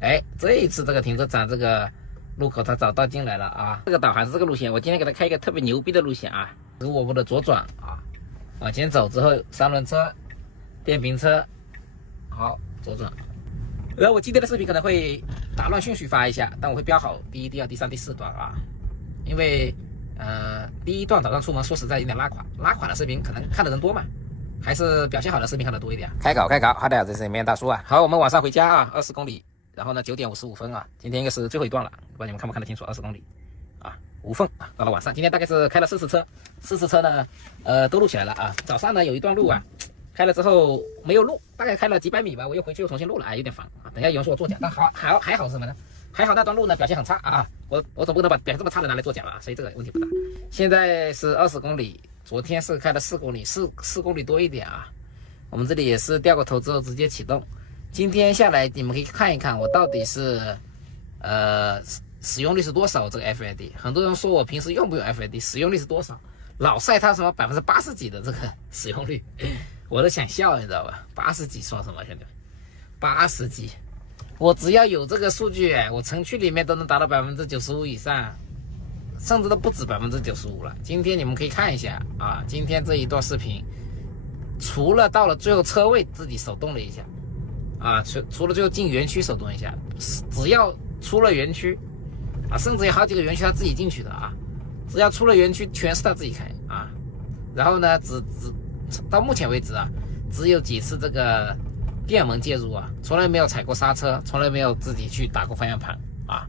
哎，这一次这个停车场这个路口它找到进来了啊。这个导航是这个路线，我今天给它开一个特别牛逼的路线啊，是我们的左转啊，往前走之后三轮车、电瓶车，好左转。然后我今天的视频可能会打乱顺序发一下，但我会标好第一、第二、第三、第四段啊，因为第一段早上出门说实在有点拉垮的视频可能看的人多嘛，还是表现好的视频看的多一点。开搞，好的，这是面大叔啊。好，我们晚上回家啊，20公里，然后呢9点55分啊，今天应该是最后一段了，不知道你们看不看得清楚，20公里啊，无缝啊，到了晚上，今天大概是开了40车，40车呢都录起来了啊。早上呢有一段路啊，开了之后没有录，大概开了几百米吧，我又回去又重新录了，有点烦啊。等一下有人说我作假，但还好是什么呢？还好那段路呢表现很差啊，我总不能把表现这么差的拿来作假了啊，所以这个问题不大。现在是20公里，昨天是开了4公里，4公里多一点啊。我们这里也是掉个头之后直接启动。今天下来你们可以看一看我到底是使用率是多少这个 FID。很多人说我平时用不用 FID， 使用率是多少？老晒它什么80%几的这个使用率，我都想笑，你知道吧？80几说什么兄弟？80几，我只要有这个数据，我城区里面都能达到95%以上，甚至都不止95%了。今天你们可以看一下啊，今天这一段视频，除了到了最后车位自己手动了一下啊，除了最后进园区手动一下，只要出了园区啊，甚至有好几个园区他自己进去的啊，只要出了园区全是他自己开啊。然后呢，到目前为止啊，只有几次这个电门介入啊，从来没有踩过刹车，从来没有自己去打过方向盘啊。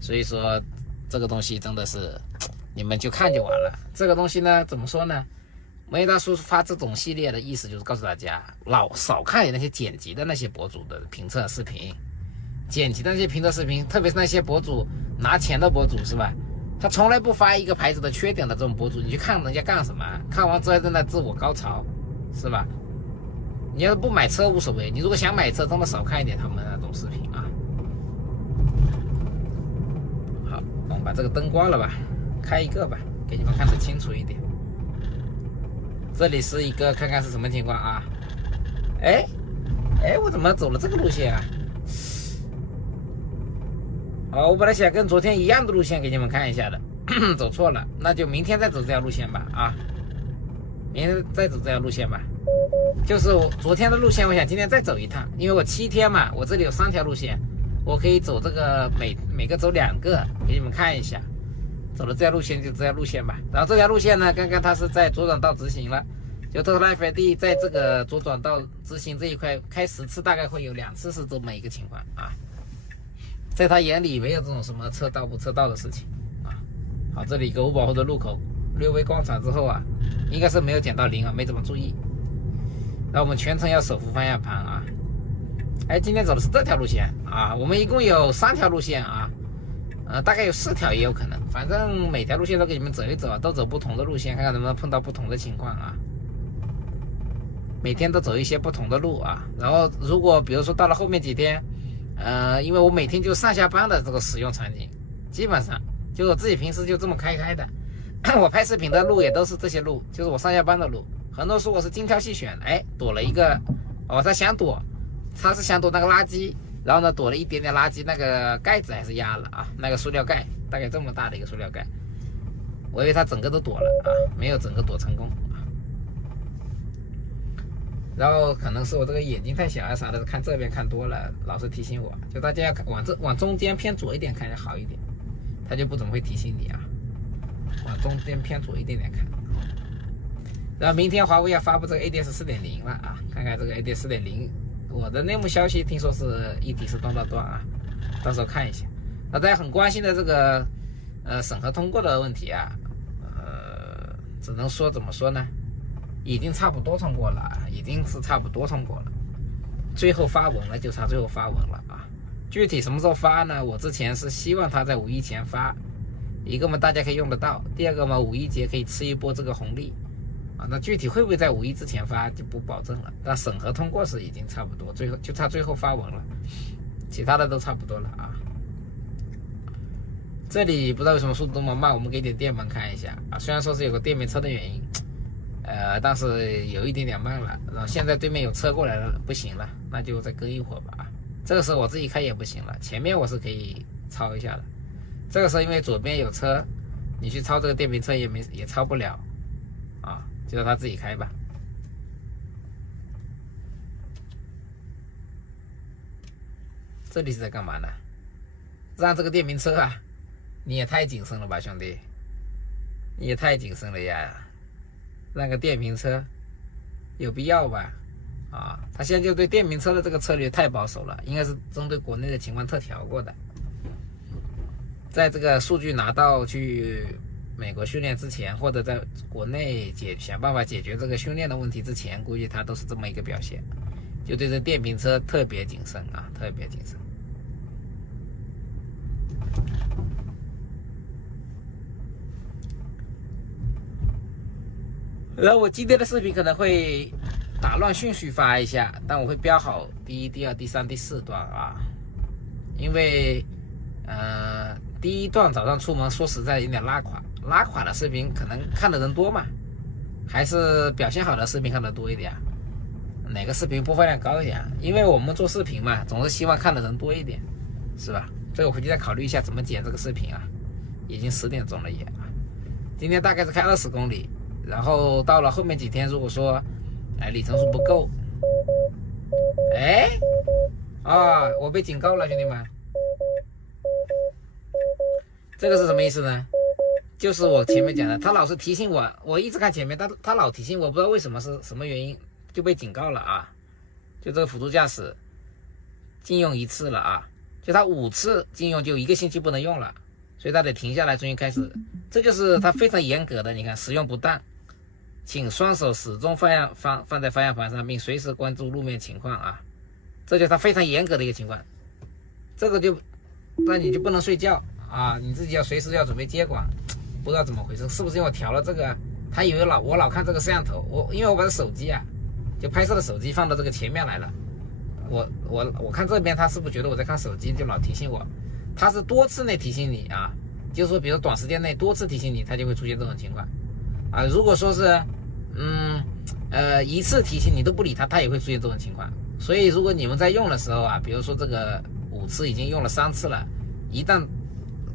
所以说这个东西真的是你们就看就完了。这个东西呢，怎么说呢？梅大叔发这种系列的意思就是告诉大家，少看那些剪辑的那些博主的评测视频，剪辑的那些评测视频，特别是那些博主拿钱的博主是吧？他从来不发一个牌子的缺点的这种博主，你去看人家干什么？看完之后在那自我高潮，是吧？你要是不买车无所谓，你如果想买车，真的少看一点他们那种视频啊。好，我们把这个灯关了吧，开一个吧，给你们看得清楚一点。这里是一个看看是什么情况啊？哎，我怎么走了这个路线啊？好，我本来想跟昨天一样的路线给你们看一下的，走错了，那就明天再走这条路线吧啊！明天再走这条路线吧，就是我昨天的路线，我想今天再走一趟，因为我7天嘛，我这里有3条路线，我可以走这个每个走2个，给你们看一下。走了这条路线就这条路线吧，然后这条路线呢，刚刚它是在左转道执行了，就Total FID在这个左转道执行这一块开10次，大概会有2次是这么一个情况啊。在他眼里没有这种什么车道不车道的事情啊。好，这里一个无保护的路口，略微广场之后啊，应该是没有减到0啊，没怎么注意。那我们全程要手扶方向盘啊。哎，今天走的是这条路线啊，我们一共有3条路线啊，大概有4条也有可能，反正每条路线都给你们走一走啊，都走不同的路线，看看能不能碰到不同的情况啊。每天都走一些不同的路啊，然后如果比如说到了后面几天。因为我每天就上下班的这个使用场景，基本上就我自己平时就这么开的，我拍视频的路也都是这些路，就是我上下班的路。很多说我是精挑细选，哎，躲了一个，他是想躲那个垃圾，然后呢躲了一点点垃圾，那个盖子还是压了啊，那个塑料盖大概这么大的一个塑料盖，我以为他整个都躲了啊，没有整个躲成功。然后可能是我这个眼睛太小啊啥的，看这边看多了，老是提醒我，就大家要往中间偏左一点看要好一点，他就不怎么会提醒你啊，往中间偏左一点点看。然后明天华为要发布这个 ADS 4.0 了啊，看看这个 ADS 4.0，我的内幕消息听说是一体式端到端啊，到时候看一下。那大家很关心的这个审核通过的问题啊，只能说怎么说呢？已经差不多通过了，已经是差不多通过了，最后发文了就差最后发文了啊！具体什么时候发呢？我之前是希望他在5一前发，一个嘛大家可以用得到，第二个嘛5一节可以吃一波这个红利啊。那具体会不会在5一之前发就不保证了，但审核通过是已经差不多，最后就差最后发文了，其他的都差不多了啊。这里不知道为什么速度这么慢，我们给点电门看一下啊，虽然说是有个电瓶车的原因。但是有一点点慢了，然后现在对面有车过来了，不行了，那就再跟一会儿吧。这个时候我自己开也不行了，前面我是可以超一下的。这个时候因为左边有车，你去超这个电瓶车也超不了啊，就让他自己开吧。这里是在干嘛呢？让这个电瓶车啊，你也太谨慎了吧，兄弟，你也太谨慎了呀！让个电瓶车有必要吧？啊，他现在就对电瓶车的这个策略太保守了，应该是针对国内的情况特调过的。在这个数据拿到去美国训练之前，或者在国内想办法解决这个训练的问题之前，估计他都是这么一个表现，就对这电瓶车特别谨慎啊，特别谨慎。然后我今天的视频可能会打乱顺序发一下，但我会标好第一、第二、第三、第四段啊，因为第一段早上出门说实在有点拉垮的视频可能看的人多嘛，还是表现好的视频看的多一点，哪个视频播放量高一点？因为我们做视频嘛，总是希望看的人多一点，是吧？这个我回去再考虑一下怎么剪这个视频啊。已经10点钟了也啊，今天大概是开20公里，然后到了后面几天，如果说里程数不够，我被警告了，兄弟们。这个是什么意思呢？就是我前面讲的，他老是提醒我，我一直看前面，他老提醒我，不知道为什么是什么原因就被警告了啊。就这个辅助驾驶禁用1次了啊，就他5次禁用就1个星期不能用了，所以他得停下来重新开始。这就是他非常严格的，你看使用不当，请双手始终放在方向盘上，并随时关注路面情况啊。这就是他非常严格的一个情况。这个就那你就不能睡觉啊，你自己要随时要准备接管，不知道怎么回事，是不是因为我调了这个？他以为我老看这个摄像头，因为我把这手机啊，就拍摄的手机放到这个前面来了。我看这边他是不是觉得我在看手机，就老提醒我。他是多次内提醒你啊，就是说比如短时间内多次提醒你，他就会出现这种情况啊。如果说是1次提醒你都不理他，他也会出现这种情况。所以如果你们在用的时候啊，比如说这个5次已经用了3次了，一旦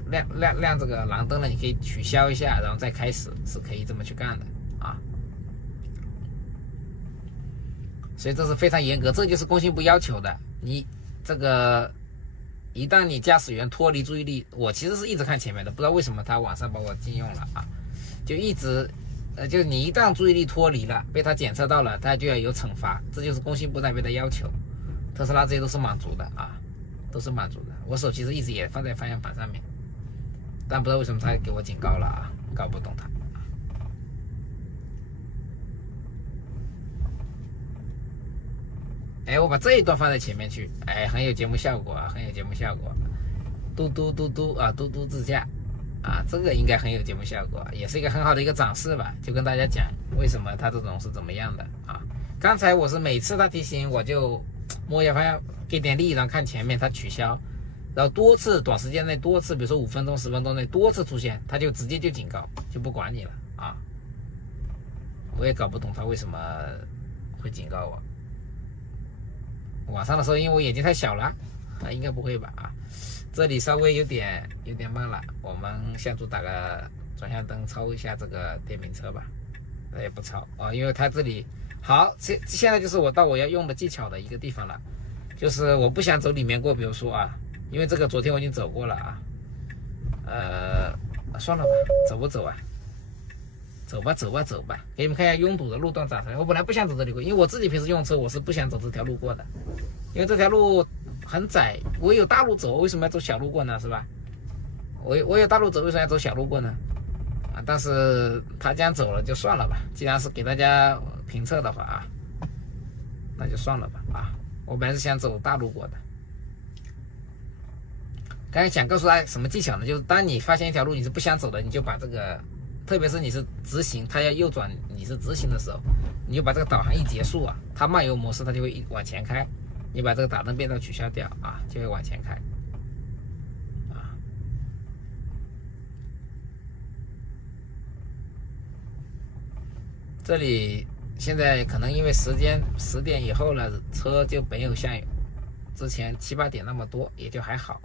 亮这个蓝灯了，你可以取消一下，然后再开始，是可以这么去干的啊。所以这是非常严格，这就是工信部要求的。你这个一旦你驾驶员脱离注意力，我其实是一直看前面的，不知道为什么他晚上把我禁用了啊，就一直就你一旦注意力脱离了，被他检测到了，他就要有惩罚，这就是工信部那边的要求。特斯拉这些都是满足的啊，都是满足的。我手其实一直也放在方向盘上面，但不知道为什么他给我警告了啊，搞不懂他。我把这一段放在前面去，很有节目效果啊，很有节目效果。嘟嘟嘟嘟啊，嘟嘟自驾啊，这个应该很有节目效果，也是一个很好的一个展示吧，就跟大家讲为什么它这种是怎么样的啊。刚才我是每次他提醒我就摸一下方向，给点力，然后看前面，他取消，然后多次短时间内多次，比如说5分钟10分钟内多次出现，他就直接就警告，就不管你了啊。我也搞不懂他为什么会警告我。晚上的时候因为我眼睛太小了应该不会吧啊。这里稍微有点慢了，我们向左打个转向灯超一下这个电瓶车吧，也不超啊，因为它这里好，现在就是我到我要用的技巧的一个地方了，就是我不想走里面过，比如说啊，因为这个昨天我已经走过了啊，算了吧，走不走啊？走吧，给你们看一下拥堵的路段长什么样。我本来不想走这里过，因为我自己平时用车我是不想走这条路过的，因为这条路很窄，我有大路走，为什么要走小路过呢？是吧？我有大路走，为什么要走小路过呢？啊，但是他这样走了就算了吧，既然是给大家评测的话啊，那就算了吧啊。我本来是想走大路过的。刚才想告诉大家什么技巧呢？就是当你发现一条路你是不想走的，你就把这个，特别是你是直行，它要右转，你是直行的时候，你就把这个导航一结束啊，它漫游模式它就会往前开，你把这个打灯变道取消掉啊，就会往前开啊。这里现在可能因为时间10点以后了，车就没有像之前7、8点那么多，也就还好。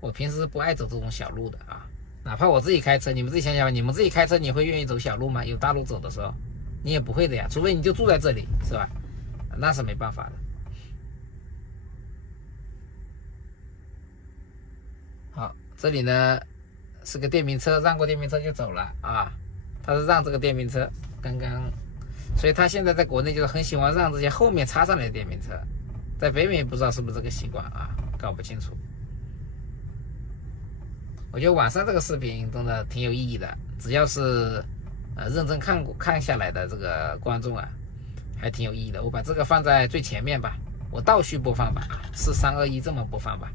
我平时不爱走这种小路的啊，哪怕我自己开车，你们自己想想吧，你们自己开车你会愿意走小路吗？有大路走的时候，你也不会的呀，除非你就住在这里，是吧？那是没办法的。好，这里呢是个电瓶车，让过电瓶车就走了啊。他是让这个电瓶车，刚刚，所以他现在在国内就是很喜欢让这些后面插上来的电瓶车，在北美不知道是不是这个习惯啊，搞不清楚。我觉得晚上这个视频真的挺有意义的，只要是认真看下来的这个观众啊，还挺有意义的。我把这个放在最前面吧，我倒序播放吧，4、3、2、1这么播放吧，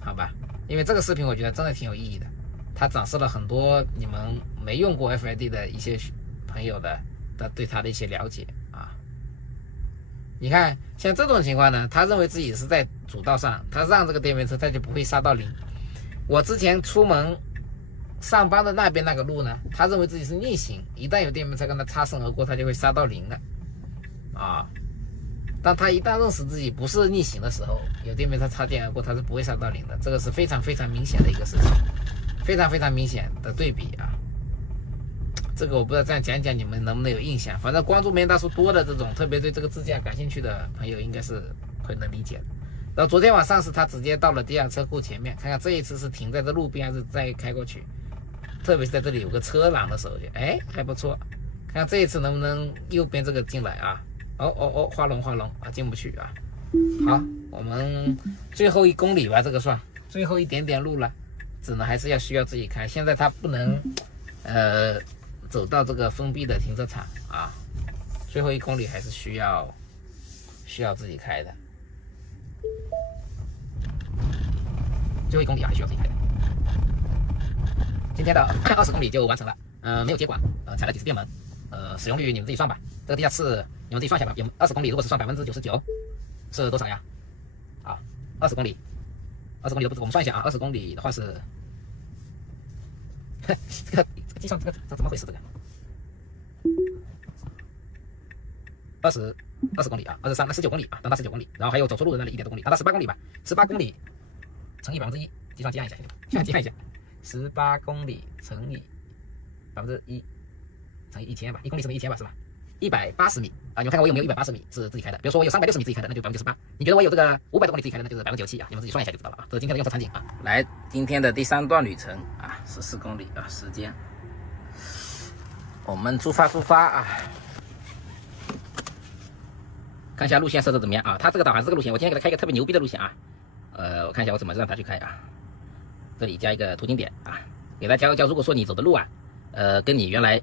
好吧？因为这个视频我觉得真的挺有意义的，它展示了很多你们没用过 FID 的一些朋友的对它的一些了解啊。你看像这种情况呢，他认为自己是在主道上，他让这个电瓶车他就不会刹到0。我之前出门上班的那边那个路呢，他认为自己是逆行，一旦有电瓶车跟他擦身而过，他就会刹到0了啊。但他一旦认识自己不是逆行的时候，有电瓶车擦肩而过，他是不会刹到0的。这个是非常非常明显的一个事情，非常非常明显的对比啊。这个我不知道这样讲讲你们能不能有印象，反正关注梅大叔多的这种，特别对这个自驾感兴趣的朋友，应该是会能理解的。然后昨天晚上是他直接到了第2车库前面，看看这一次是停在这路边还是再开过去，特别是在这里有个车廊的时候，哎还不错。看看这一次能不能右边这个进来啊？画龙啊，进不去啊。好，我们最后1公里吧，这个算最后一点点路了，只能还是需要自己开。现在他不能走到这个封闭的停车场啊，最后1公里还是需要自己开的。最后1公里还需要自己开的。今天的20公里就完成了，没有接管，踩了几次电门，使用率你们自己算吧。这个地下室你们自己算一下吧。有20公里，如果是算99%，是多少呀？啊，20公里，20公里的不止，我们算一下啊。20公里的话是，这个计算这怎么回事？这个20公里啊，23那19公里啊，等到19公里，然后还有走错路的那里1点多公里，到18公里吧。18公里乘以1%，计算机按一下，计算一下，18公里乘以1%乘以1000吧，1公里乘以1000吧，是吧？180米啊！你们看看我有没有180米是自己开的？比如说我有360米自己开的，那就98%。你觉得我有这个500多公里自己开的，那就是97%啊！你们自己算一下就知道了啊。这是今天的用车场景啊。来，今天的第3段旅程啊，14公里啊，时间。我们出发啊！看一下路线设置怎么样啊？它这个导航是这个路线，我今天给它开一个特别牛逼的路线啊。我看一下我怎么让它去开啊。这里加一个途经点啊，给它加，如果说你走的路啊，跟你原来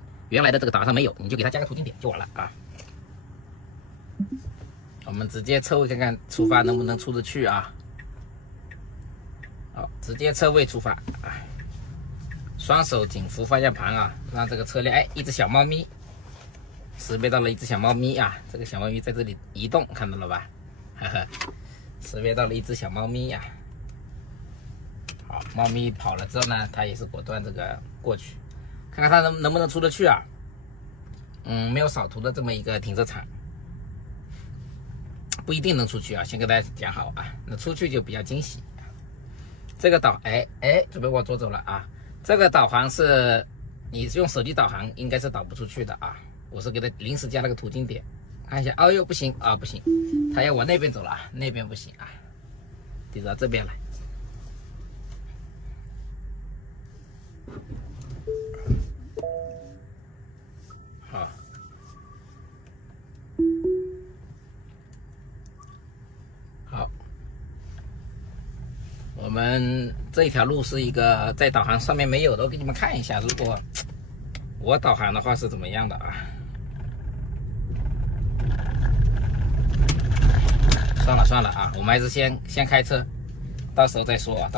的这个导航上没有，你就给它加个途经点就完了啊。我们直接车位看看出发能不能出得去啊。好，直接车位出发啊，双手紧扶方向盘啊，让这个车辆一只小猫咪识别到了一只小猫咪啊，这个小猫咪在这里移动，看到了吧？呵呵，识别到了一只小猫咪呀。好，猫咪跑了之后呢，它也是果断这个过去，看看它能不能出得去啊？没有扫图的这么一个停车场，不一定能出去啊，先跟大家讲好啊。那出去就比较惊喜。这个准备往左走了啊。这个导航是你用手机导航应该是导不出去的啊。我是给它临时加了个途经点，看一下，哦哟不行啊，不行，它要往那边走了啊，那边不行啊，得到这边来。好，我们这一条路是一个在导航上面没有的，我给你们看一下，如果我导航的话是怎么样的啊？算了啊，我们还是先开车，到时候再说啊，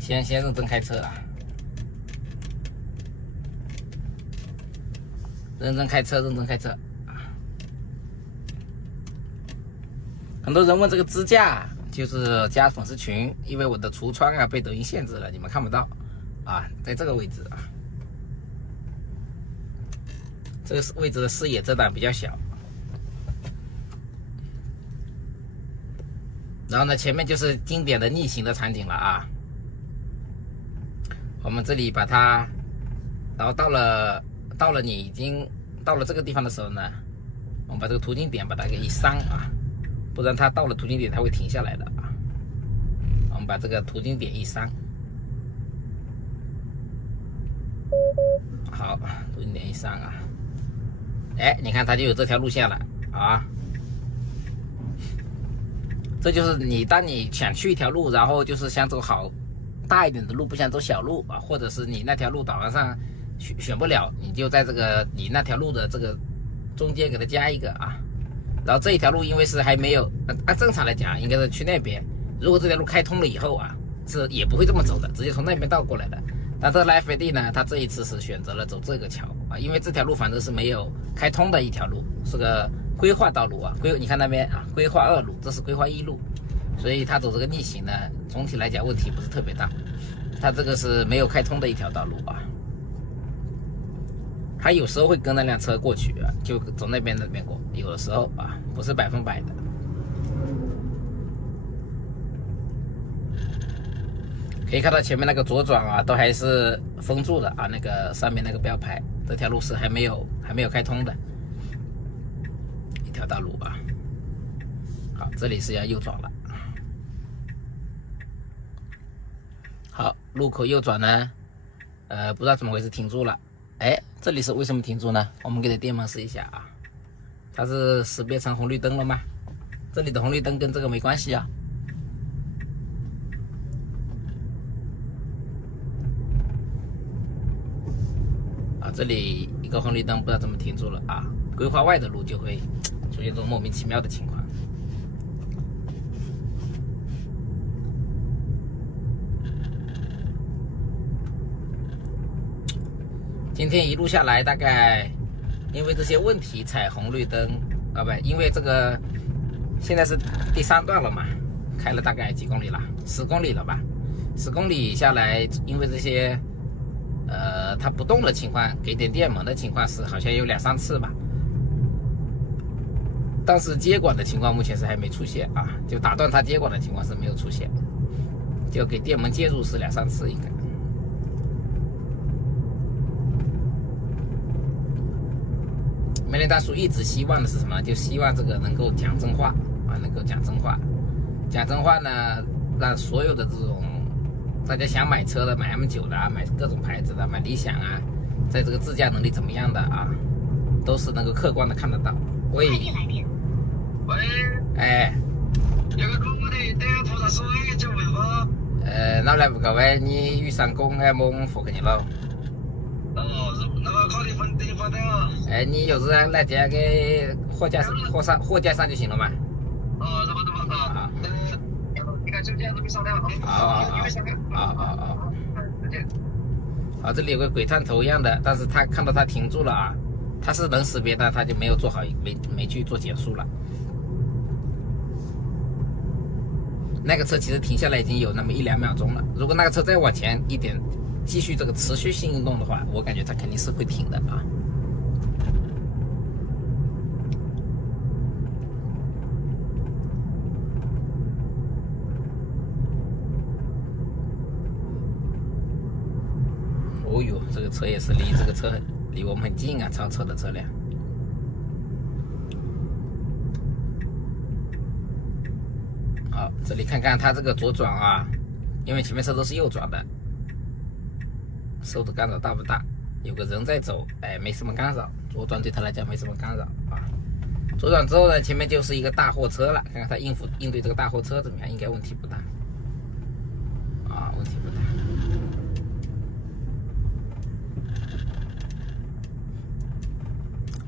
先认真开车啊，认真开车啊。很多人问这个支架，就是加粉丝群，因为我的橱窗啊被抖音限制了，你们看不到啊，在这个位置啊，这个位置的视野遮挡比较小。然后呢，前面就是经典的逆行的场景了啊。我们这里把它，然后到了你已经到了这个地方的时候呢，我们把这个途经点把它给一删啊，不然它到了途经点它会停下来的啊。我们把这个途经点一删，好，途经点一删啊，哎，你看它就有这条路线了啊。这就是你当你想去一条路，然后就是想走好大一点的路，不想走小路啊，或者是你那条路导航上选不了，你就在这个你那条路的这个中间给它加一个啊。然后这一条路因为是还没有按正常来讲应该是去那边，如果这条路开通了以后啊，是也不会这么走的，直接从那边倒过来的。但这 FAD 呢，它这一次是选择了走这个桥啊，因为这条路反正是没有开通的一条路，是个规划道路啊。你看那边啊，规划2路，这是规划1路，所以它走这个逆行呢，总体来讲问题不是特别大。它这个是没有开通的一条道路啊，它有时候会跟那辆车过去啊，就从那边过，有的时候啊，不是100%的。可以看到前面那个左转啊，都还是封住的啊，那个上面那个标牌，这条路是还没有开通的一条道路啊。好，这里是要右转了。好，路口右转呢，不知道怎么回事停住了。哎，这里是为什么停住呢？我们给它电盲试一下啊，它是识别成红绿灯了吗？这里的红绿灯跟这个没关系啊。这里一个红绿灯不知道怎么停住了啊，规划外的路就会出现这种莫名其妙的情况。今天一路下来，大概因为这些问题踩红绿灯啊，不，因为这个现在是第3段了嘛，开了大概几公里了，10公里了吧，10公里下来，因为这些它不动的情况，给点电门的情况是好像有2、3次吧，但是接管的情况目前是还没出现啊，就打断它接管的情况是没有出现，就给电门介入是2、3次应该。梅林大叔一直希望的是什么？就希望这个能够讲真话啊，能够讲真话。讲真话呢，让所有的这种大家想买车的、买 M9 的啊、买各种牌子的、买理想啊，在这个自驾能力怎么样的啊，都是能够客观的看得到。喂，喂，哎，那个公的等下菩萨水就喂吧。哪来不够喂？你遇上工哎，蒙付给你了。哦，那个考虑分等你发的啊。哎，你就是来这给货架上就行了嘛。哦，这么啊。你看酒店这边商量啊。好。好，这里有个鬼探头一样的，但是他看到他停住了啊，他是能识别，但他就没有做好，没去做减速了。那个车其实停下来已经有那么1、2秒钟了，如果那个车再往前一点，继续这个持续性运动的话，我感觉它肯定是会停的啊。哦呦，这个车也是离我们很近啊，超车的车辆。好，这里看看它这个左转啊，因为前面车都是右转的，受的干扰大不大？有个人在走，哎，没什么干扰，左转对他来讲没什么干扰啊。左转之后呢，前面就是一个大货车了，看看他应对这个大货车怎么样？应该问题不大啊，问题不大。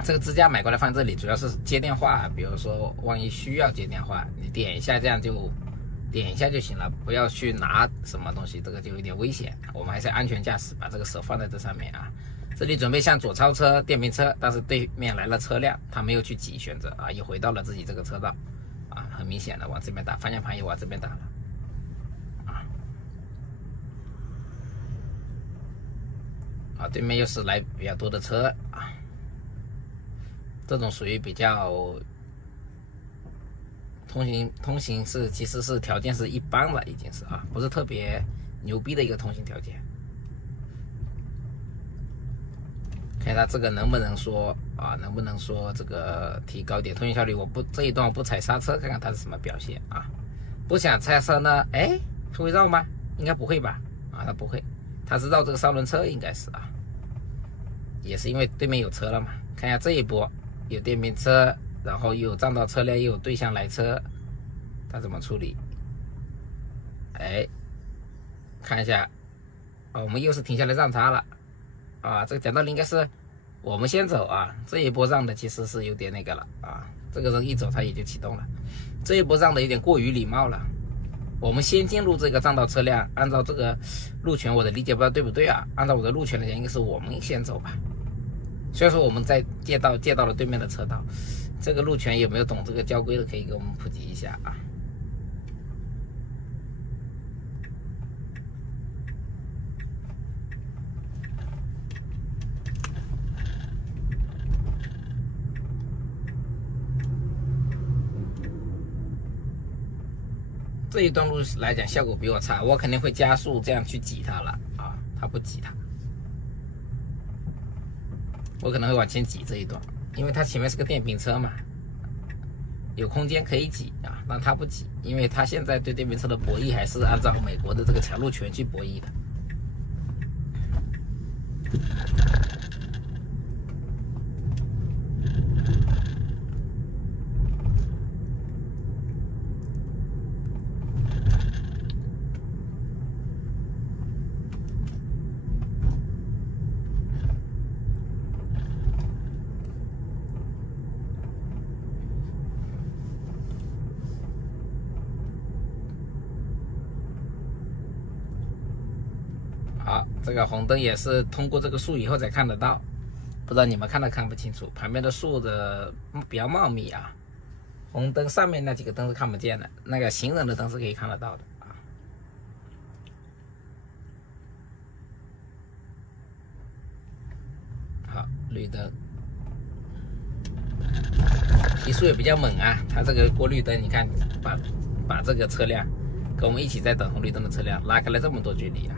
这个支架买过来放这里，主要是接电话，比如说万一需要接电话，你点一下，这样就点一下就行了，不要去拿什么东西，这个就有点危险。我们还是安全驾驶，把这个手放在这上面啊。这里准备向左超车，电瓶车，但是对面来了车辆，他没有去挤选择啊，又回到了自己这个车道啊，很明显的往这边打，方向盘也往这边打了啊，对面又是来比较多的车啊。这种属于比较通行是其实是条件是一般了，已经是啊，不是特别牛逼的一个通行条件。看它这个能不能说啊，能不能说这个提高点通行效率？这一段我不踩刹车，看看它是什么表现啊。不想踩刹车呢，哎，它会绕吗？应该不会吧？啊，它不会，它是绕这个三轮车，应该是啊。也是因为对面有车了嘛。看一下这一波有电瓶车，然后又有占道车辆，又有对向来车，它怎么处理？哎，看一下，我们又是停下来让他了。啊，这个讲道理应该是我们先走啊，这一波让的其实是有点那个了啊，这个人一走他也就启动了，这一波让的有点过于礼貌了。我们先进入这个占道车辆，按照这个路权，我的理解不知道对不对啊？按照我的路权来讲，应该是我们先走吧。虽然说我们在借到了对面的车道，这个路权有没有懂这个交规的，可以给我们普及一下啊。这一段路来讲效果比我差，我肯定会加速这样去挤它了啊，它不挤它，我可能会往前挤这一段，因为它前面是个电瓶车嘛，有空间可以挤啊，但它不挤，因为它现在对电瓶车的博弈还是按照美国的这个强路权去博弈的。好，这个红灯也是通过这个树以后才看得到，不知道你们看不清楚，旁边的树的比较茂密啊，红灯上面那几个灯是看不见的，那个行人的灯是可以看得到的啊。好，绿灯，提速也比较猛啊，它这个过绿灯，你看把这个车辆跟我们一起在等红绿灯的车辆拉开了这么多距离啊。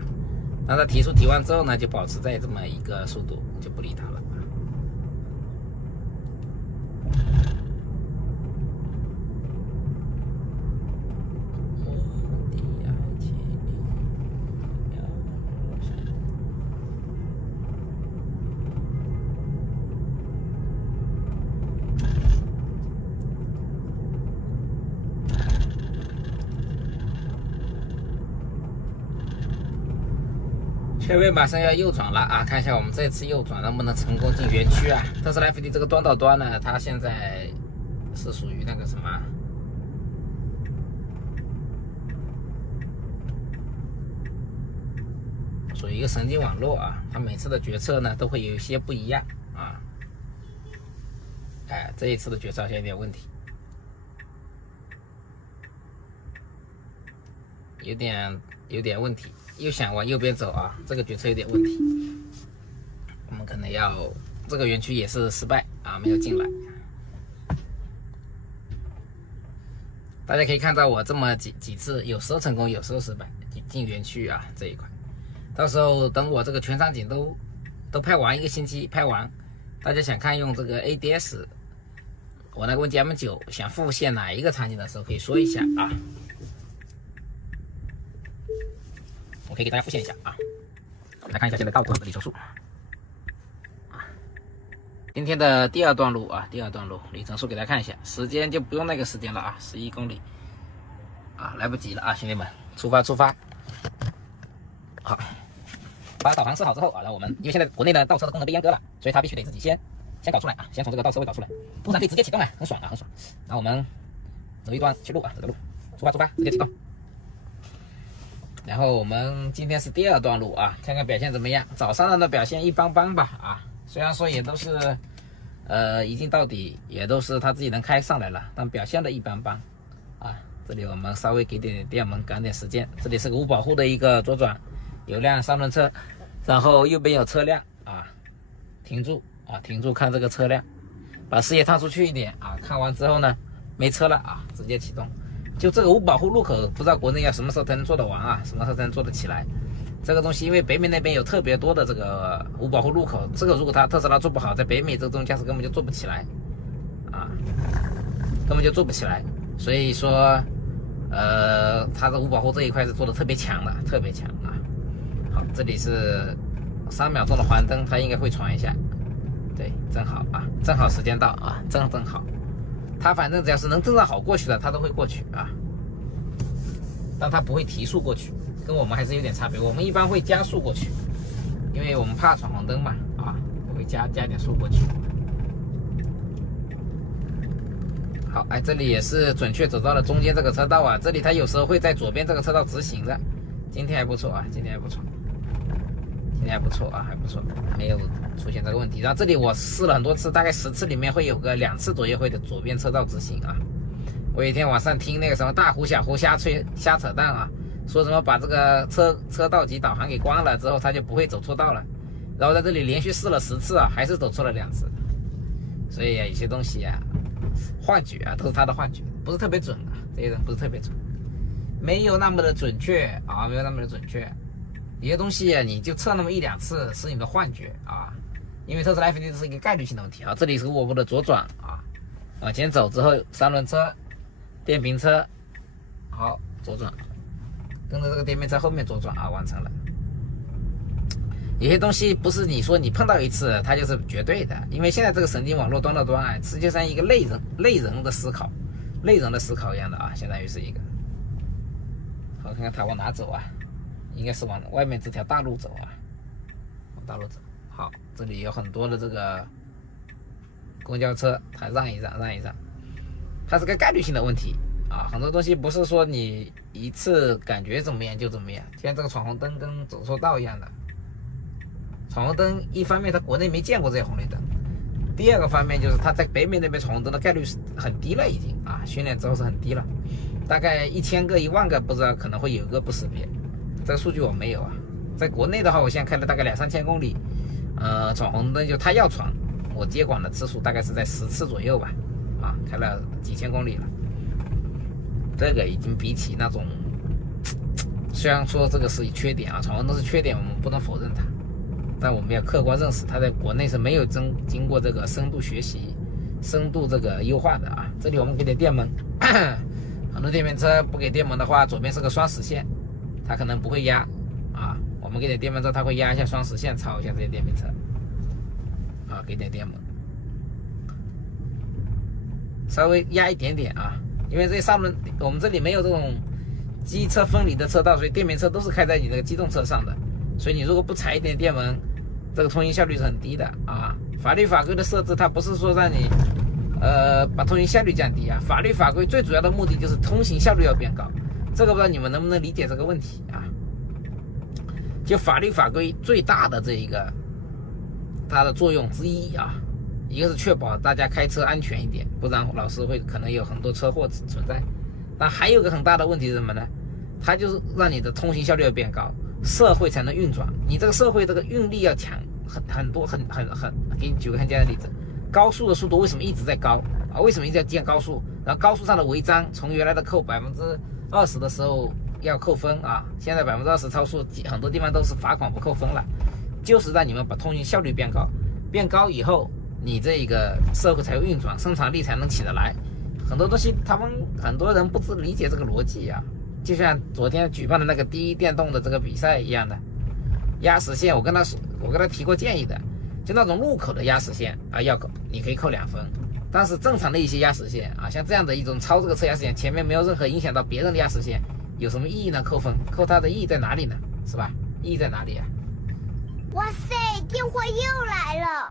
那它提速提完之后呢，就保持在这么一个速度，就不理它了。前面马上要右转了啊，看一下我们这次右转能不能成功进园区啊？特斯拉 FD 这个端到端呢，它现在是属于那个什么，属于一个神经网络啊，它每次的决策呢都会有一些不一样啊。哎，这一次的决策好像有点问题，有点问题。又想往右边走啊，这个决策有点问题，我们可能要这个园区也是失败啊，没有进来。大家可以看到我这么几次，有时候成功，有时候失败进园区啊这一块。到时候等我这个全场景都拍完，1个星期拍完，大家想看用这个 ADS， 我那个问题 M9 想复现哪一个场景的时候，可以说一下啊。我可以给大家复现一下啊，来看一下现在道路的里程数。今天的第二段路啊，第二段路里程数给大家看一下，时间就不用那个时间了啊，11公里啊，来不及了啊，兄弟们，出发！好，把导航设好之后啊，然后我们因为现在国内的倒车的功能被阉割了，所以它必须得自己先搞出来啊，先从这个倒车位搞出来，不然可以直接启动啊，很爽啊，很爽。然后我们走一段去路啊，这个路出发，直接启动。然后我们今天是第二段路啊，看看表现怎么样。早上的表现一般般吧啊，虽然说也都是一镜到底，也都是他自己能开上来了，但表现的一般般啊。这里我们稍微给点电门，赶点时间。这里是个无保护的一个左转，有辆三轮车，然后右边有车辆啊，停住看这个车辆，把视野探出去一点啊。看完之后呢，没车了啊，直接启动。就这个无保护路口，不知道国内要什么时候才能做得完啊？什么时候才能做得起来？这个东西，因为北美那边有特别多的这个无保护路口，这个如果特斯拉做不好，在北美这个自动驾驶根本就做不起来啊，根本就做不起来。所以说，它的无保护这一块是做的特别强的，特别强啊。好，这里是3秒钟的黄灯，它应该会传一下。对，正好啊，正好时间到啊，正好。它反正只要是能正常好过去的，它都会过去啊，但它不会提速过去。跟我们还是有点差别，我们一般会加速过去，因为我们怕闯红灯嘛，啊，我会加点速过去。好，哎，这里也是准确走到了中间这个车道啊，这里它有时候会在左边这个车道直行的，今天还不错啊，今天还不错啊，还不错，没有出现这个问题。然后这里我试了很多次，大概10次里面会有个2次左右会的左边车道直行啊。我有一天晚上听那个什么大呼小呼瞎扯淡啊。说什么把这个车道及导航给关了之后，他就不会走错道了。然后在这里连续试了10次啊，还是走错了2次。所以有些东西啊，幻觉啊，都是他的幻觉，不是特别准啊。这些人不是特别准，没有那么的准确啊，没有那么的准确。有些东西啊，你就测那么1、2次是你的幻觉啊，因为特斯拉 FD 是一个概率性的问题啊。这里是沃尔沃的左转啊，往前走之后，3轮车、电瓶车，好，左转。跟着这个电瓶车后面左转啊，完成了。有些东西不是你说你碰到一次它就是绝对的，因为现在这个神经网络端到端啊，实际上一个类人的思考一样的啊，相当于是一个。好，看看它往哪走啊？应该是往外面这条大路走啊，往大路走。好，这里有很多的这个公交车，它让一让，它是个概率性的问题。啊，很多东西不是说你一次感觉怎么样就怎么样，像这个闯红灯跟走错道一样的。闯红灯一方面它国内没见过这些红绿灯，第二个方面就是它在北美那边闯红灯的概率是很低了，已经啊，训练之后是很低了，大概1000个、10000个不知道可能会有一个不识别，这个数据我没有啊。在国内的话，我现在开了大概2、3千公里，闯红灯就他要闯，我接管的次数大概是在10次左右吧，啊，开了几千公里了。这个已经比起那种，虽然说这个是缺点啊，闯红灯是缺点，我们不能否认它，但我们要客观认识，它在国内是没有经过这个深度学习、深度这个优化的啊。这里我们给点电门，很多电瓶车不给电门的话，左边是个双实线，它可能不会压啊。我们给点电门之后，它会压一下双实线，超一下这些电瓶车啊，给点电门，稍微压一点点啊。因为这3轮我们这里没有这种机车分离的车道，所以电瓶车都是开在你那个机动车上的，所以你如果不踩一点电门，这个通行效率是很低的啊。法律法规的设置，它不是说让你把通行效率降低啊，法律法规最主要的目的就是通行效率要变高。这个不知道你们能不能理解这个问题啊？就法律法规最大的这一个它的作用之一啊。一个是确保大家开车安全一点，不然老是会可能有很多车祸存在。但还有个很大的问题是什么呢？它就是让你的通行效率要变高，社会才能运转。你这个社会这个运力要强很多。给你举个很简单的例子，高速的速度为什么一直在高啊？为什么一直要建高速？然后高速上的违章从原来的扣20%的时候要扣分啊，现在20%超速，很多地方都是罚款不扣分了，就是让你们把通行效率变高。变高以后，你这个社会才会运转，生产力才能起得来。很多东西他们很多人不理解这个逻辑啊，就像昨天举办的那个第一电动的这个比赛一样的，压实线我跟他提过建议的，就那种路口的压实线啊，你可以扣2分，但是正常的一些压实线啊，像这样的一种超这个车压实线，前面没有任何影响到别人的压实线，有什么意义呢？扣分，扣它的意义在哪里呢？是吧？意义在哪里啊？哇塞，电话又来了。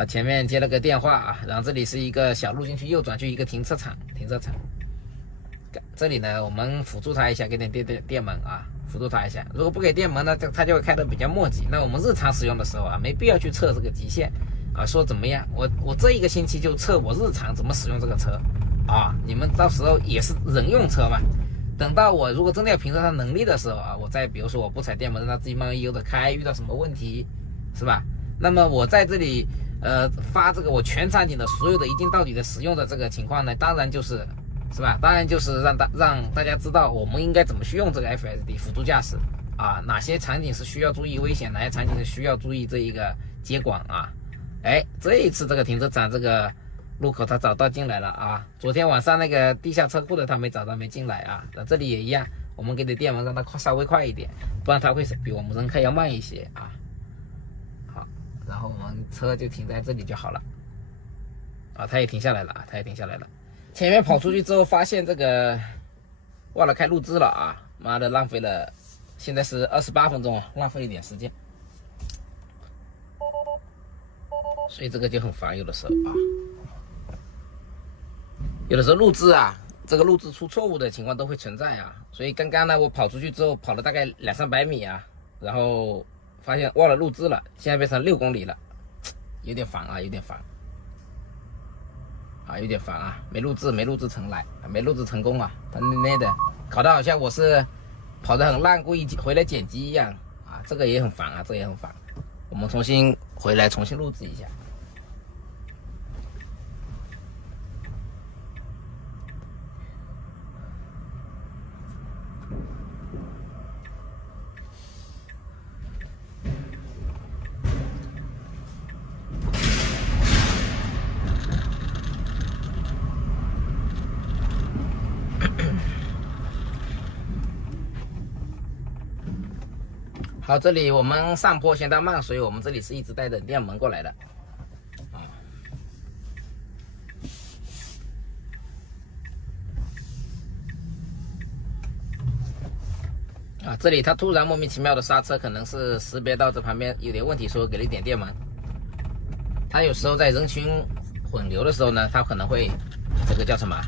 啊，前面接了个电话啊，然后这里是一个小路进去，右转去一个停车场。这里呢，我们辅助它一下，给点电门啊，辅助它一下。如果不给电门呢，它就会开得比较磨叽。那我们日常使用的时候啊，没必要去测这个极限啊，说怎么样？我这一个星期就测我日常怎么使用这个车啊，你们到时候也是人用车嘛。等到我如果真的要评测它能力的时候啊，我再比如说我不踩电门，让它自己慢慢悠着开，遇到什么问题是吧？那么我在这里发这个我全场景的所有的一镜到底的使用的这个情况呢，当然就是吧？当然就是让大家知道我们应该怎么去用这个 FSD 辅助驾驶啊，哪些场景是需要注意危险，哪些场景是需要注意这一个接管啊。哎，这一次这个停车场这个路口他找到进来了啊，昨天晚上那个地下车库的他没找到没进来啊，那这里也一样，我们给点电门让它稍微快一点，不然它会比我们人开要慢一些啊。好，然后我们车就停在这里就好了啊，它也停下来了啊，它也停下来了。前面跑出去之后发现这个忘了开录制了啊，妈的浪费了，现在是28分钟啊，浪费了一点时间。所以这个就很烦，有的时候啊，有的时候录制啊，这个录制出错误的情况都会存在啊。所以刚刚呢，我跑出去之后跑了大概200-300米啊，然后发现忘了录制了，现在变成6公里了，有点烦啊，有点烦啊，有点烦啊，没录制成功啊，他那的搞得好像我是跑得很烂，故意回来剪辑一样啊，这个也很烦啊，这也很烦。我们重新回来重新录制一下。好，这里我们上坡嫌它慢，所以我们这里是一直带着电门过来的。啊，这里它突然莫名其妙的刹车，可能是识别到这旁边有点问题，所以给了一点电门。它有时候在人群混流的时候呢，它可能会这个叫什么，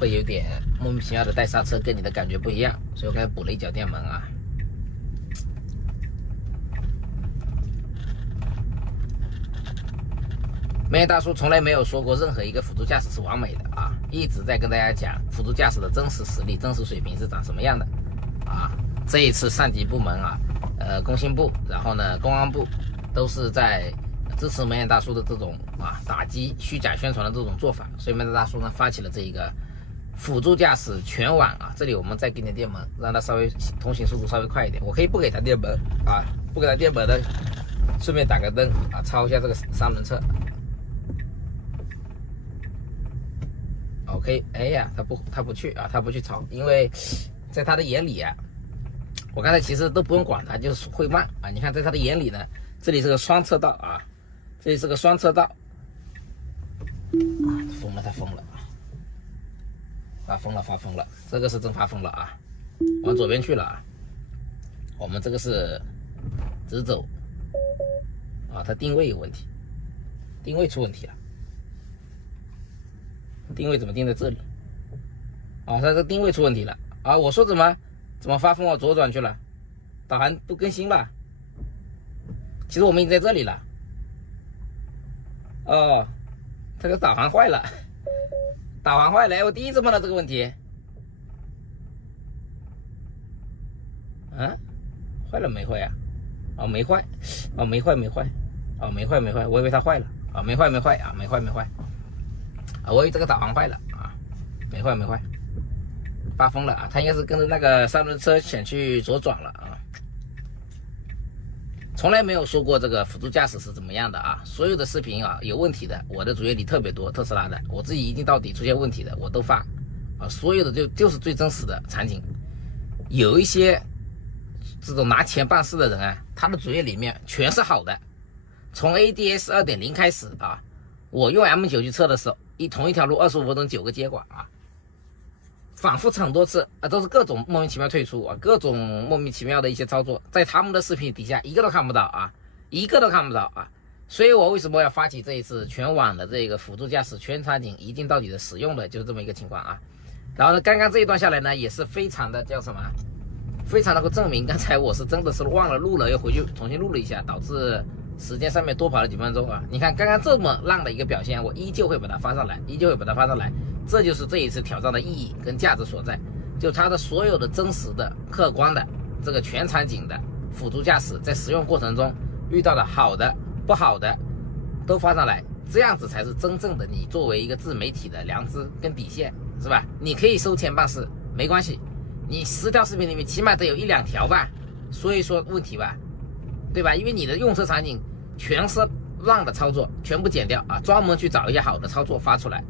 会有点莫名其妙的带刹车，跟你的感觉不一样，所以我给它补了一脚电门啊。梅艳大叔从来没有说过任何一个辅助驾驶是完美的啊，一直在跟大家讲辅助驾驶的真实实力、真实水平是长什么样的啊。这一次上级部门啊，工信部，然后呢公安部，都是在支持梅艳大叔的这种打击虚假宣传的这种做法，所以梅艳大叔呢发起了这一个辅助驾驶全网啊。这里我们再给点电门，让它稍微通行速度稍微快一点。我可以不给他电门啊，不给他电门的，顺便打个灯啊，超一下这个三轮车。OK， 哎呀，他不去啊，他不去超，因为在他的眼里啊，我刚才其实都不用管他，就是会慢啊。你看，在他的眼里呢，这里是个双车道啊，这里是个双车道啊，疯了，他疯了啊，发疯了，这个是真发疯了啊，往左边去了啊。我们这个是直走啊，它定位有问题，定位出问题了。定位怎么定在这里啊？它这定位出问题了啊！我说怎么发疯往左转去了？导航不更新了？其实我们已经在这里了。哦，这个导航坏了，导航坏了！我第一次碰到这个问题。坏了没坏啊？哦，没坏，哦，没坏，哦，没坏，我以为它坏了啊，没坏啊，没坏。我以为这个导航坏了啊，没坏，发疯了啊！他应该是跟着那个三轮车想去左转了啊。从来没有说过这个辅助驾驶是怎么样的啊，所有的视频啊有问题的，我的主页里特别多，特斯拉的，我自己一镜到底出现问题的我都发啊，所有的就是最真实的场景。有一些这种拿钱办事的人啊，他的主页里面全是好的，从 ADS 2.0 开始啊，我用 M9 去测的时候，同一条路25分钟9个接管啊，反复测很多次啊，都是各种莫名其妙退出啊，各种莫名其妙的一些操作，在他们的视频底下一个都看不到啊，所以我为什么要发起这一次全网的这个辅助驾驶全场景一镜到底的使用的，就是这么一个情况啊。然后呢，刚刚这一段下来呢，也是非常的叫什么，非常能够证明刚才我是真的是忘了录了，又回去重新录了一下，导致时间上面多跑了几分钟啊。你看刚刚这么烂的一个表现，我依旧会把它发上来，这就是这一次挑战的意义跟价值所在，就它的所有的真实的客观的这个全场景的辅助驾驶在使用过程中遇到的好的不好的都发上来，这样子才是真正的你作为一个自媒体的良知跟底线，是吧？你可以收钱办事没关系，你10条视频里面起码得有1、2条吧，说一说问题吧，对吧？因为你的用车场景全是烂的操作，全部剪掉啊，专门去找一些好的操作发出来，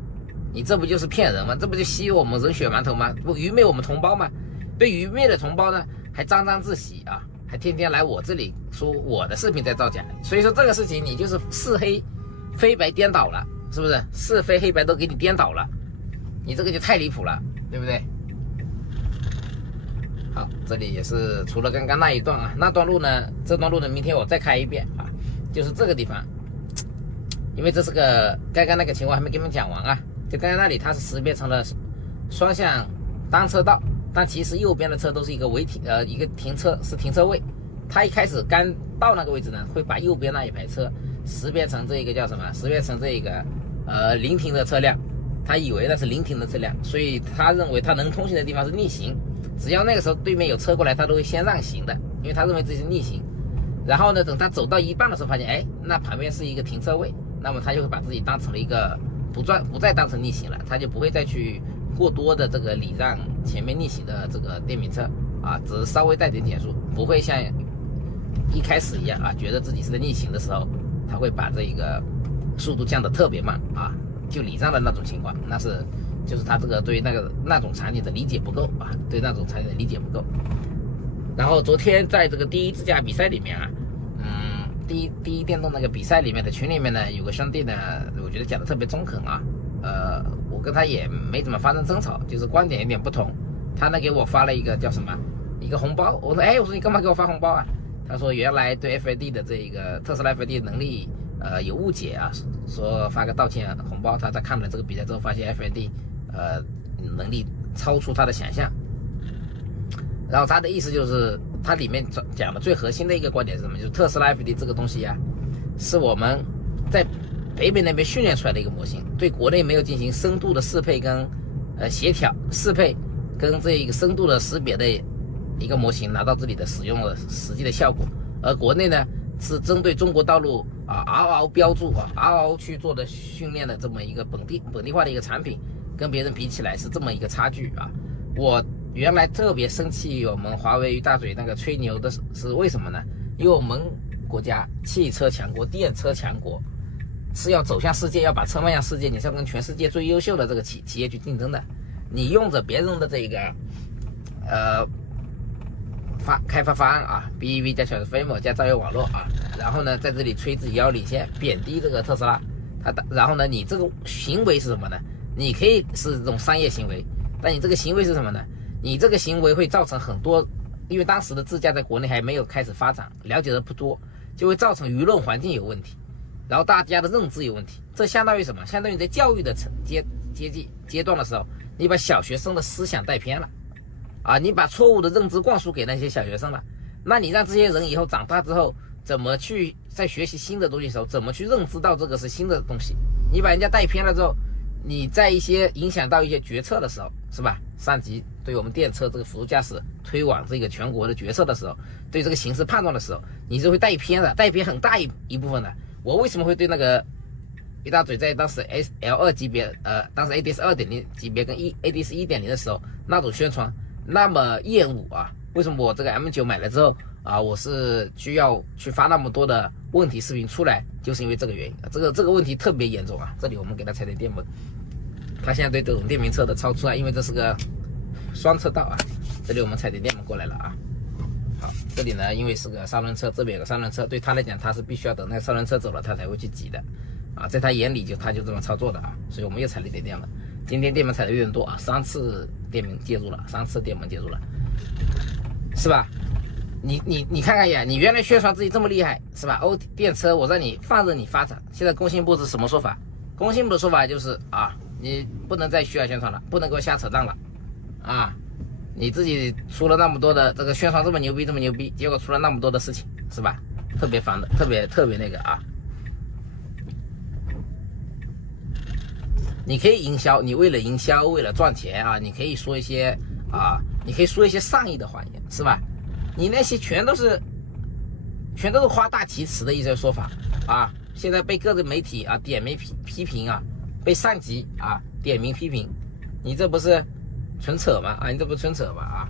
你这不就是骗人吗？这不就吸我们人血馒头吗？不愚昧我们同胞吗？对愚昧的同胞呢，还沾沾自喜啊，还天天来我这里说我的视频在造假。所以说这个事情你就是是黑非白颠倒了，是不是？是非黑白都给你颠倒了，你这个就太离谱了，对不对？好，这里也是除了刚刚那一段啊，那段路呢，这段路呢，明天我再开一遍啊，就是这个地方，因为这是个刚刚那个情况还没给你们讲完啊，就刚刚那里它是识别成了双向单车道，但其实右边的车都是一个一个停车位，它一开始刚到那个位置呢，会把右边那一排车识别成这个叫什么？识别成这个临停的车辆，他以为那是临停的车辆，所以他认为他能通行的地方是逆行，只要那个时候对面有车过来，他都会先让行的，因为他认为自己是逆行。然后呢，等他走到一半的时候，发现哎，那旁边是一个停车位，那么他就会把自己当成了一个不再当成逆行了，他就不会再去过多的这个礼让前面逆行的这个电瓶车啊，只是稍微带点减速，不会像一开始一样啊，觉得自己是在逆行的时候，他会把这个速度降得特别慢啊，就礼让的那种情况，那是就是他这个对于那种场景的理解不够啊，对那种场景的理解不够。然后昨天在这个第一自驾比赛里面啊，第一电动那个比赛里面的群里面呢，有个兄弟呢，我觉得讲的特别中肯啊，我跟他也没怎么发生争吵，就是观点有点不同。他呢给我发了一个叫什么一个红包，我说哎，我说你干嘛给我发红包啊？他说原来对 FAD 的这个特斯拉 FAD 的能力有误解啊，说发个道歉红包。他在看了这个比赛之后，发现 FAD 能力超出他的想象。然后他的意思就是，他里面讲的最核心的一个观点是什么？就是特斯拉 FAD 这个东西啊，是我们在北美那边训练出来的一个模型，对国内没有进行深度的适配跟协调适配跟这一个深度的识别的一个模型，拿到这里的使用的实际的效果。而国内呢是针对中国道路啊嗷标注啊嗷去做的训练的这么一个本地化的一个产品，跟别人比起来是这么一个差距啊。我原来特别生气我们华为与大嘴那个吹牛的是为什么呢？因为我们国家汽车强国电车强国是要走向世界，要把车迈向世界，你是要跟全世界最优秀的这个企业去竞争的。你用着别人的这个开发方案啊 ，BEV 加Transformer 加造业网络啊，然后呢在这里吹自己要领先，贬低这个特斯拉，然后呢你这个行为是什么呢？你可以是这种商业行为，但你这个行为是什么呢？你这个行为会造成很多，因为当时的自驾在国内还没有开始发展，了解的不多，就会造成舆论环境有问题，然后大家的认知有问题。这相当于什么？相当于在教育的阶段的时候，你把小学生的思想带偏了啊，你把错误的认知灌输给那些小学生了，那你让这些人以后长大之后怎么去在学习新的东西的时候，怎么去认知到这个是新的东西？你把人家带偏了之后，你在一些影响到一些决策的时候，是吧？上级对我们电车这个辅助驾驶推广这个全国的决策的时候，对这个形势判断的时候，你是会带偏的，带偏很大一部分的。我为什么会对那个一大嘴在当时 L2 级别当时 ADS 2.0 级别跟ADS 1.0的时候那种宣传那么厌恶啊？为什么我这个 M9 买了之后啊，我是需要去发那么多的问题视频出来，就是因为这个原因。这个问题特别严重啊！这里我们给他踩点电门，他现在对这种电瓶车的超出啊，因为这是个双车道啊，这里我们踩点电门过来了啊。好，这里呢因为是个三轮车，这边有个三轮车，对他来讲他是必须要等那个三轮车走了他才会去挤的啊，在他眼里他就这么操作的啊，所以我们又踩了一点电门。今天电门踩的有点多啊，3次电门介入了，是吧？你看看呀，你原来宣传自己这么厉害是吧？电车我让你放任你发展，现在工信部是什么说法？工信部的说法就是啊，你不能再虚假宣传了，不能给我瞎扯淡了啊！你自己出了那么多的这个宣传这么牛逼这么牛逼，结果出了那么多的事情是吧？特别烦的，特别那个啊！你可以营销，你为了营销为了赚钱啊，你可以说一些善意的谎言是吧？你那些全都是夸大其词的一些说法啊！现在被各个媒体啊点名批评啊，被上级啊点名批评，你这不是纯扯吗？啊，你这不是纯扯吗？啊！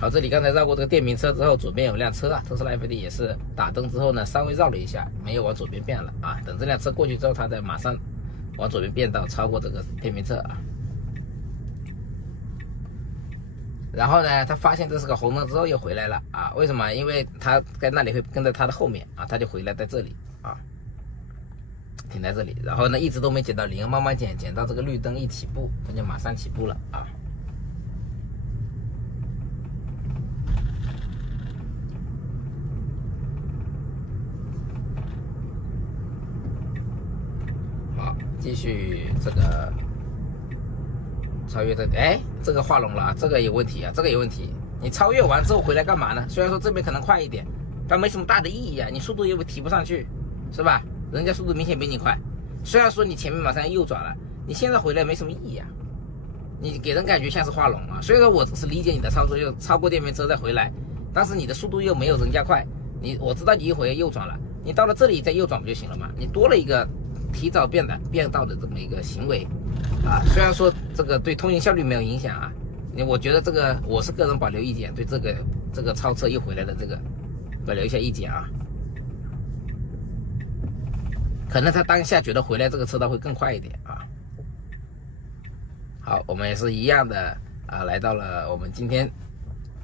好，这里刚才绕过这个电瓶车之后，左边有辆车啊，特斯拉 FD 也是打灯之后呢，稍微绕了一下，没有往左边变了啊。等这辆车过去之后，它再马上往左边变道，超过这个电瓶车啊。然后呢，他发现这是个红灯之后又回来了啊？为什么？因为他在那里会跟在他的后面啊，他就回来在这里啊，停在这里。然后呢，一直都没减到零，慢慢减到这个绿灯一起步，他就马上起步了啊。好，继续这个。超越这个画龙了，这个有问题啊，这个有问题。你超越完之后回来干嘛呢？虽然说这边可能快一点，但没什么大的意义啊，你速度又提不上去，是吧？人家速度明显比你快，虽然说你前面马上要右转了，你现在回来没什么意义啊，你给人感觉像是画龙啊。虽然说我只是理解你的操作，又超过电瓶车再回来，但是你的速度又没有人家快，我知道你一会儿右转了，你到了这里再右转不就行了吗？你多了一个提早变道的这么一个行为。啊，虽然说这个对通行效率没有影响啊，我觉得这个我是个人保留意见，对这个超车又回来的这个保留一下意见啊。可能他当下觉得回来这个车道会更快一点啊。好，我们也是一样的啊，来到了我们今天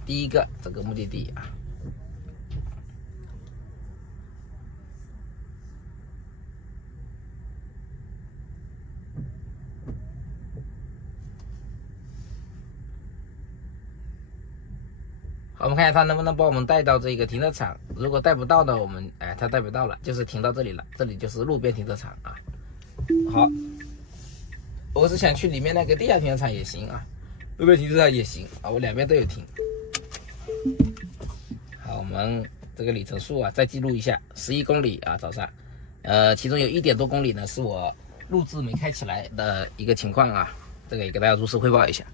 第一个这个目的地啊。好，我们看一下他能不能把我们带到这个停车场。如果带不到呢，我们他带不到了，就是停到这里了。这里就是路边停车场啊。好，我是想去里面那个地下停车场也行啊，路边停车场也行啊，我两边都有停。好，我们这个里程数啊，再记录一下，11公里啊，早上，其中有1点多公里呢是我录制没开起来的一个情况啊，这个也给大家如实汇报一下。